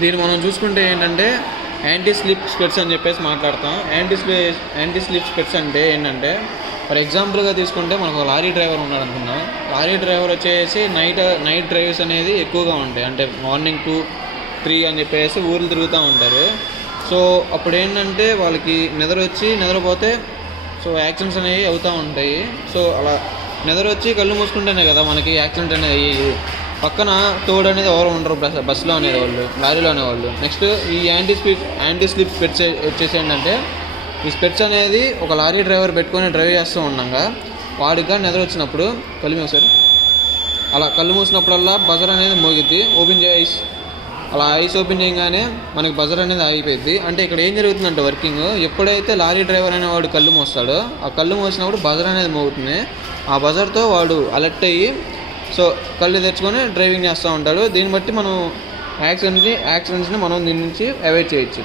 దీన్ని మనం చూసుకుంటే ఏంటంటే యాంటీ స్లిప్ స్పెట్స్ అని చెప్పేసి మాట్లాడతాం. యాంటీ స్లిప్ స్పెట్స్ అంటే ఏంటంటే ఫర్ ఎగ్జాంపుల్గా తీసుకుంటే మనకు లారీ డ్రైవర్ ఉన్నాడు అనుకుందాం. లారీ డ్రైవర్ వచ్చేసి నైట్ డ్రైవ్స్ అనేది ఎక్కువగా ఉంటాయి. అంటే మార్నింగ్ 2-3 అని చెప్పేసి ఊర్లు తిరుగుతూ ఉంటారు. సో అప్పుడు ఏంటంటే వాళ్ళకి నిద్రపోతే సో యాక్సిడెంట్స్ అనేవి అవుతూ ఉంటాయి. సో అలా నిద్ర కళ్ళు మూసుకుంటేనే కదా మనకి యాక్సిడెంట్ అనేది పక్కన తోడు అనేది ఎవరు ఉండరు బస్సులో అనేవాళ్ళు, లారీలో అనేవాళ్ళు. నెక్స్ట్ ఈ యాంటీ స్లిప్ స్పెట్స్ వచ్చేసి ఏంటంటే ఈ స్పెట్స్ అనేది ఒక లారీ డ్రైవర్ పెట్టుకొని డ్రైవ్ చేస్తూ ఉండగా వాడికి నిద్ర వచ్చినప్పుడు కళ్ళు మూసినప్పుడల్లా బజర్ అనేది మోగిద్ది. అలా ఐస్ ఓపెన్ చేయగానే మనకి బజర్ అనేది ఆగిపోయింది. అంటే ఇక్కడ ఏం జరుగుతుందంటే వర్కింగ్ ఎప్పుడైతే లారీ డ్రైవర్ అనేవాడు కళ్ళు మూస్తాడో ఆ కళ్ళు మూసినప్పుడు బజర్ అనేది మోగుతుంది. ఆ బజర్తో వాడు అలర్ట్ అయ్యి సో కళ్ళు తెచ్చుకొని డ్రైవింగ్ చేస్తూ ఉంటాడు. దీన్ని బట్టి మనం యాక్సిడెంట్స్ని మనం దీని నుంచి అవాయిడ్ చేయొచ్చు.